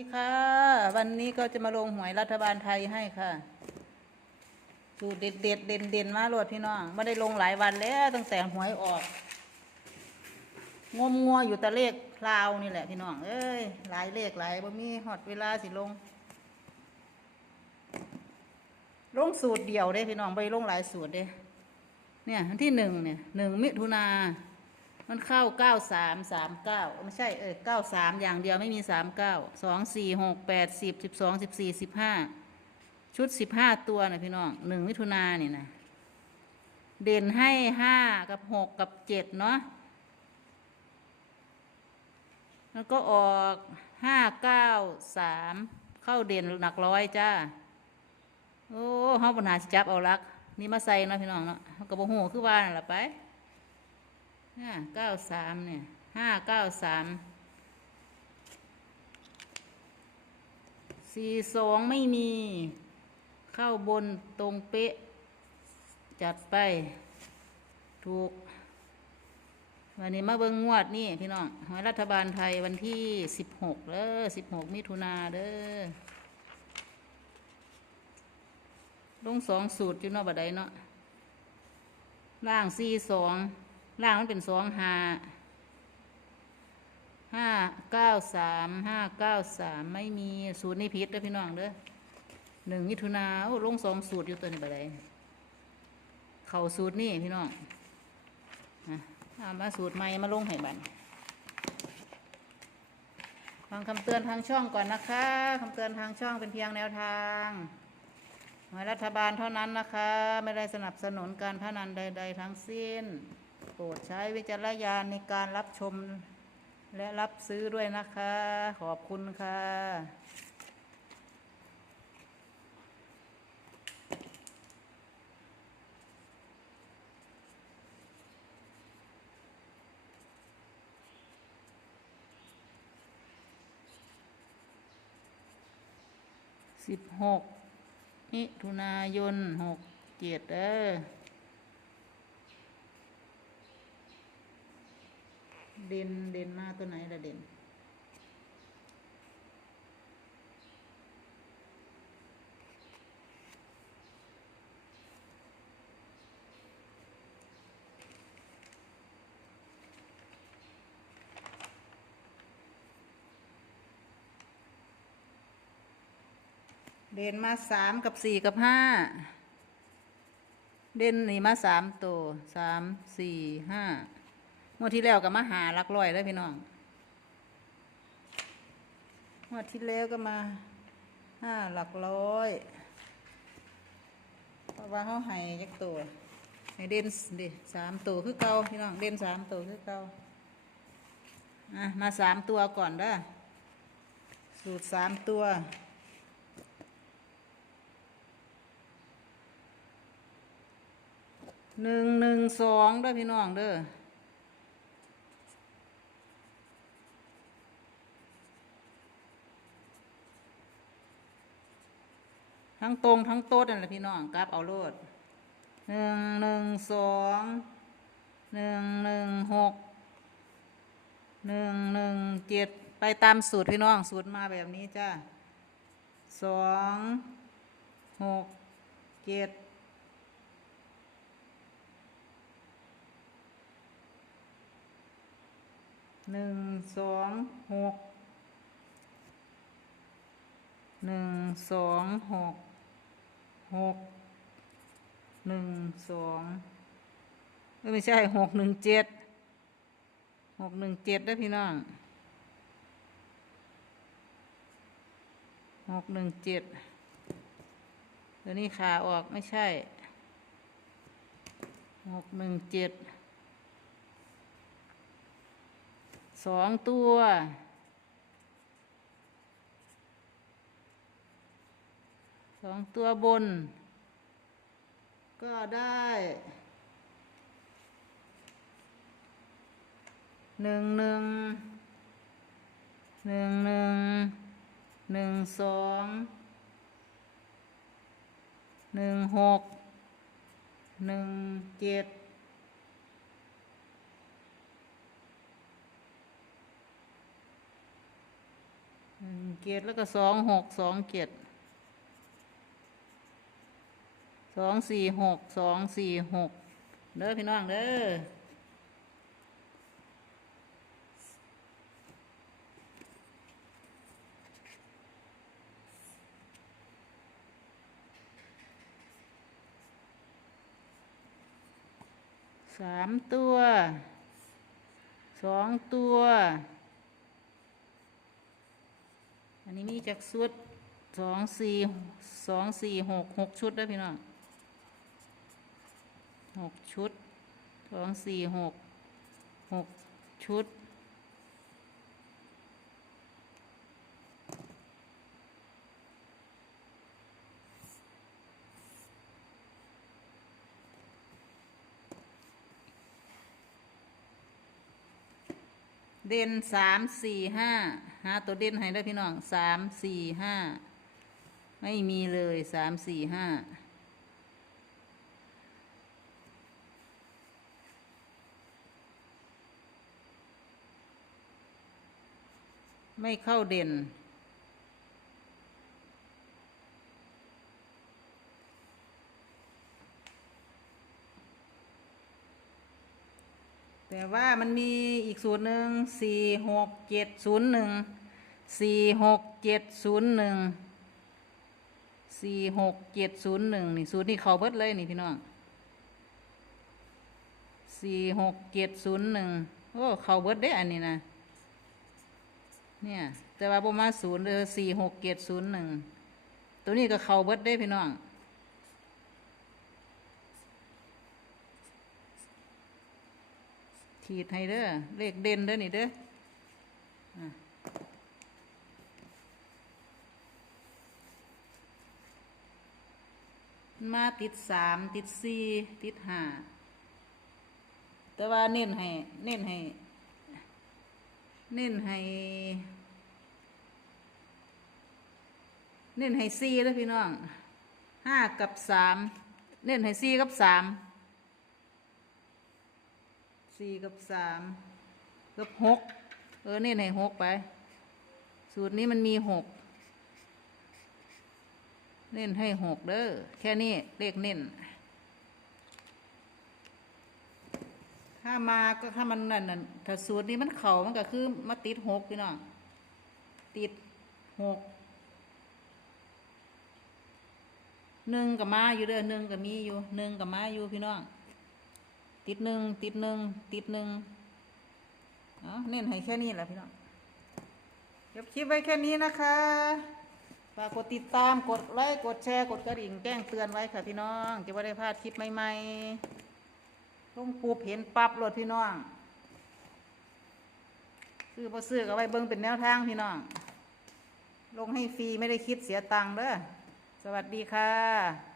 ดีค่ะ วันนี้ก็จะมาลงหวยรัฐบาลไทยให้ค่ะสูตรเด็ดเด็ดเด่นเด่นมาโลดพี่น้องไม่ได้ลงหลายวันแล้วตั้งแต่หวยออกงมงัวอยู่แต่เลขคราวนี่แหละพี่น้อง เอ้ยหลายเลขหลายบ่มีหอดเวลาสิลง ลงสูตรเดียวเด้พี่น้องไปลงหลายสูตรเด้เนี่ยที่หนึ่งเนี่ยหนึ่งมิถุนา มันเข้าเก้าสามสามเก้าไม่ใช่เออเก้าสามอย่างเดียวไม่มีสามเก้าสองสี่หกแปดสิบสิบสองสิบสี่สิบห้าชุดสิบห้าตัวนะพี่น้องหนึ่งมิถุนาเนี่ยนะเด่นให้ห้ากับหกกับเจ็ดเนาะแล้วก็ออกห้าเก้าสามเข้าเด่นหนักร้อยจ้า โอ้เฮาปัญหาสิจับเอาลัก นี่มาใส่เนาะพี่น้องเนาะก็บ่ฮู้คือว่านั่นล่ะไป ห้าเก้าสามเนี่ยห้าเก้าสามสี่สองไม่มี เข้าบนตรงเป๊ะ จัดไป ถูก วันนี้มาเบิงงวดนี่พี่น้องหวยรัฐบาลไทยวันที่สิบหกเด้อสิบหกมิถุนาเด้อลงสองสูตรอยู่นาะบัดใดเนาะล่างสี่สอง ล่างมันเป็นสองห้าห้าเก้าสามห้าเก้าสามไม่มีสูตรนี้พิษเด้อพี่น้องเด้อหนึ่งมิถุนาโอ้ลงสองสูตรอยู่ตัวนี้บัดใดเข่าสูตรนี่พี่น้องอะเอามาสูตรใหม่มาลงให้บัดฟังคำเตือนทางช่องก่อนนะคะคำเตือนทางช่องเป็นเพียงแนวทางหวยรัฐบาลเท่านั้นนะคะ ไม่ได้สนับสนุนการพนันใด ๆ ทั้งสิ้น รดใช้วิจารณญาณในการรับชมและรับซื้อด้วยนะคะ ขอบคุณค่ะสิบหกมิถุนายนหกเจ็ดเออ เด่นเด่นมาตัวไหนละเด่น เด่นมาสามกับสี่กับห้าเด่นนี่มาสามตัวสามสี่ห้า งวดที่แล้วก็มาหาหลักร้อยแล้วพี่น้องงวดที่แล้วก็มาห้าหลักร้อยเพราะว่าเขาให้ยักตัวให้เด่นดิสามตัวคือเก่าพี่น้องเด่นสามตัวคือเก่าอะมาสามตัวก่อนเด้อสูตรสามตัวหนึ่งหนึ่งสองเด้อพี่น้องเด้อ ทั้งตรงทั้งโต๊ดนั่นแหละพี่น้องกลับเอาโลดหนึ่งหนึ่งสองหนึ่งหนึ่งหกหนึ่งหนึ่งเจ็ดไปตามสูตรพี่น้องสูตรมาแบบนี้จ้าสองหกเจ็ดหนึ่งสองหกหนึ่งสองหก หกหนึ่งสองไม่ใช่หกหนึ่งเจ็ดหกหนึ่งเจ็ดได้พี่น้องหกหนึ่งเจ็ดเดี๋ยวนี้ขาออกไม่ใช่หกหนึ่งเจ็ดสองตัว องตัวบน ก็ได้หนึ่งหนึ่งหนึ่งหนึ่งหนึ่งสองหนึ่งหกหนึ่งเจ็ดหนึ่งเจ็ดแล้วก็สองหกสองเจ็ดส องสี่หกสองสี่หกเด้อพี่น้องเด้อสามตัวสองตัว อันนี้มีจากชุดสองสี่สองสี่หกหกชุดได้อพี่น้อง หกชุดสองสี่หกหกชุด เด่นสามสี่ห้าหาตัวเด่นให้ได้พี่น้องสามสี่ห้าไม่มีเลยสามสี่ห้า ไม่เข้าเด่น แต่ว่ามันมีอีกสูตรหนึ่งสี่หกเจ็ดศูนย์หนึ่งสี่หกเจ็ดศูนย์หนึ่งสี่หกเจ็ดศูนย์หนึ่งนี่สูตรนี้เขาเบิดเลยนี่พี่น้องสี่หกเจ็ดศูนย์หนึ่งโอ้เขาเบิดได้อันนี้นะ เนี่ย แต่ว่าประมาณศูนย์เลยสี่หกเจ็ดศูนย์หนึ่งตัวนี้ก็เขาเบิดได้พี่น้องขีดให้เด้อเลขเด่นเด้อนี่เด้อมาติดสามติดสี่ติดห้าแต่ว่าเน้นให้ เน้นให้ เน้นให้ เน้นให้สี่แล้วพี่น้องห้ากับสามเน้นให้สี่กับสามสี่กับสามกับหกเออเน้นให้หกไป สูตรนี้มันมีหกเน้นให้หกเด้อแค่นี้เลขเน้น ถ้ามาก็ถ้ามันนั่นน่ะถ้าสูตรนี้มันเข่ามันก็คือมาติดหกพี่น้องติดหกหนึ่งกับมาอยู่เด้อหนึ่งกับมีอยู่หนึ่งกับมาอยู่พี่น้องติดหนึ่งติดหนึ่งติดหนึ่งเอาเน้นให้แค่นี้แหละพี่น้องเก็บคลิปไว้แค่นี้นะคะฝากกดติดตามกดไลค์กดแชร์กดกระดิ่งแจ้งเตือนไว้ค่ะพี่น้องจะไม่ได้พลาดคลิปใหม่ๆ ลงปูเห็นปั๊บโหลดพี่น้อง ซื้อพอซื้อก็ไว้เบิ้งเป็นแนวทางพี่น้อง ลงให้ฟรีไม่ได้คิดเสียตังค์เด้อ สวัสดีค่ะ